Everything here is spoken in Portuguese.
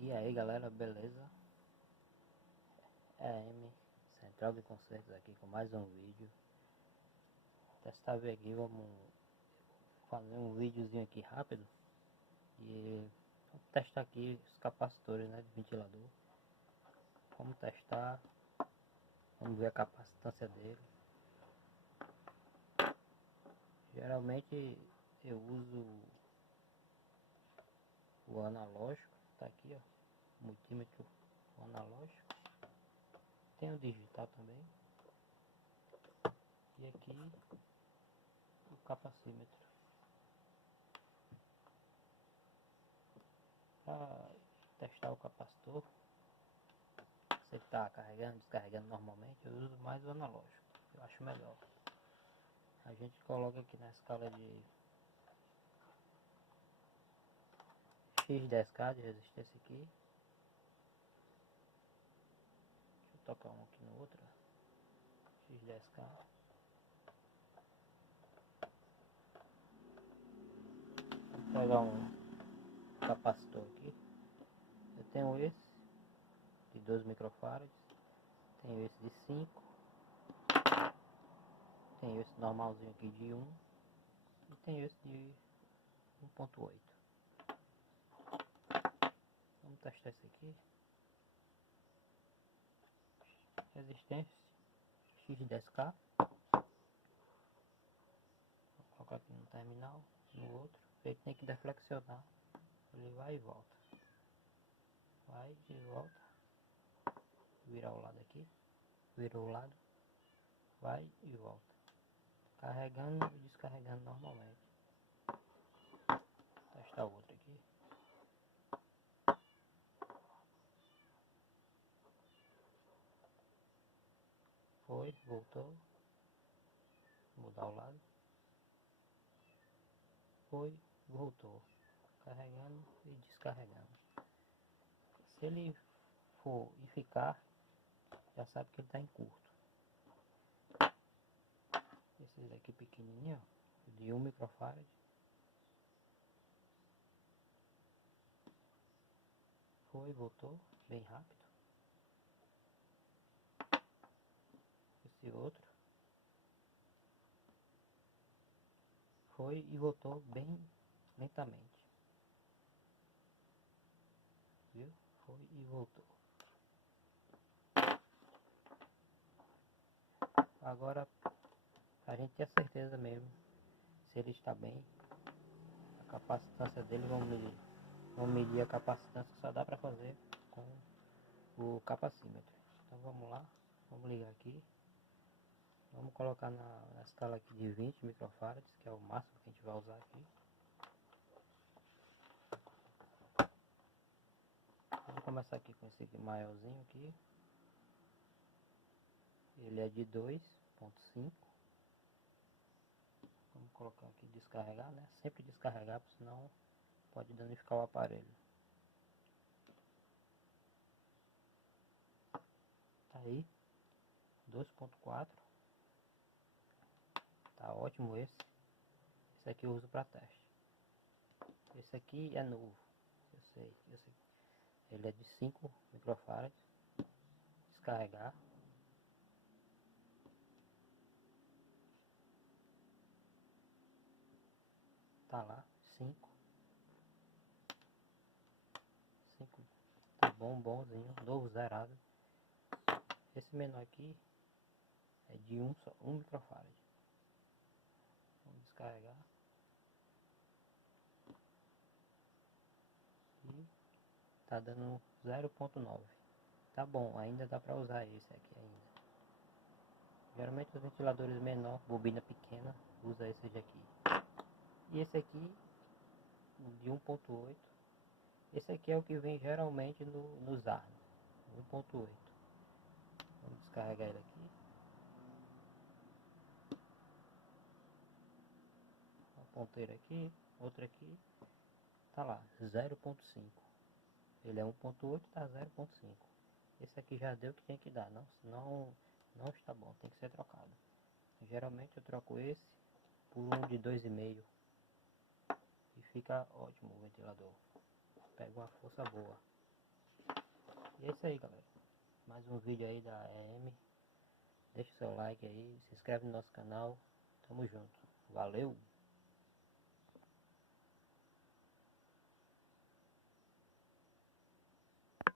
E aí galera, beleza? É M, Central de Concertos aqui com mais um vídeo. Desta vez aqui vamos fazer um videozinho aqui rápido. E vamos testar aqui os capacitores, né, de ventilador. Vamos testar, vamos ver a capacitância dele. Geralmente eu uso o analógico, tá aqui ó, multímetro o analógico. Tem o digital também. E aqui o capacímetro. Para testar o capacitor, se ele está carregando, descarregando normalmente, eu uso mais o analógico, eu acho melhor. A gente coloca aqui na escala de X10K de resistência aqui. Deixa eu tocar um aqui no outro, X10K. Vou pegar um capacitor aqui. Eu tenho esse de 12 microfarads, tenho esse de 5, tenho esse normalzinho aqui de 1 e tenho esse de 1.8. Vamos testar esse aqui. Resistência X10K. Vou colocar aqui no terminal, no outro. Ele tem que deflexionar. Ele vai e volta. Vai e volta. Virar o lado aqui. Virou o lado. Vai e volta. Carregando e descarregando normalmente. Vou testar o outro aqui. Foi, voltou. Mudar o lado. Foi, voltou. Carregando e descarregando. Se ele for e ficar, já sabe que ele está em curto. Esses aqui pequenininho, ó, de 1 microfarad. Foi, voltou, bem rápido. Esse outro. Foi e voltou bem lentamente. Viu? Foi e voltou. Agora, a gente tem a certeza mesmo se ele está bem. A capacitância dele, vamos medir a capacitância, só dá para fazer com o capacímetro. Então vamos lá, vamos ligar aqui. Vamos colocar na escala aqui de 20 microfarads, que é o máximo que a gente vai usar aqui. Vamos começar aqui com esse aqui maiorzinho aqui. Ele é de 2.5. Vamos colocar aqui descarregar, né? Sempre descarregar, porque senão pode danificar o aparelho. Tá aí, 2.4. Tá ótimo esse. Esse aqui eu uso para teste. Esse aqui é novo, eu sei. Ele é de 5 microfarads. Descarregar. Tá lá, 5. Tá bom, bonzinho, novo, zerado. Esse menor aqui é de 1 microfarad. Vamos descarregar. E tá dando 0.9. Tá bom, ainda dá pra usar esse aqui ainda. Geralmente os ventiladores menor, bobina pequena, usa esse daqui. E esse aqui de 1.8. Esse aqui é o que vem geralmente nos Arno, 1.8. Vamos descarregar ele aqui. Uma ponteira aqui, outra aqui. Tá lá, 0.5. Ele é 1.8, tá 0.5. Esse aqui já deu o que tem que dar, senão não está bom, tem que ser trocado. Geralmente eu troco esse por um de 2,5 e fica ótimo o ventilador. Pega uma força boa. E é isso aí, galera. Mais um vídeo aí da EM. Deixa o seu like aí, se inscreve no nosso canal. Tamo junto. Valeu!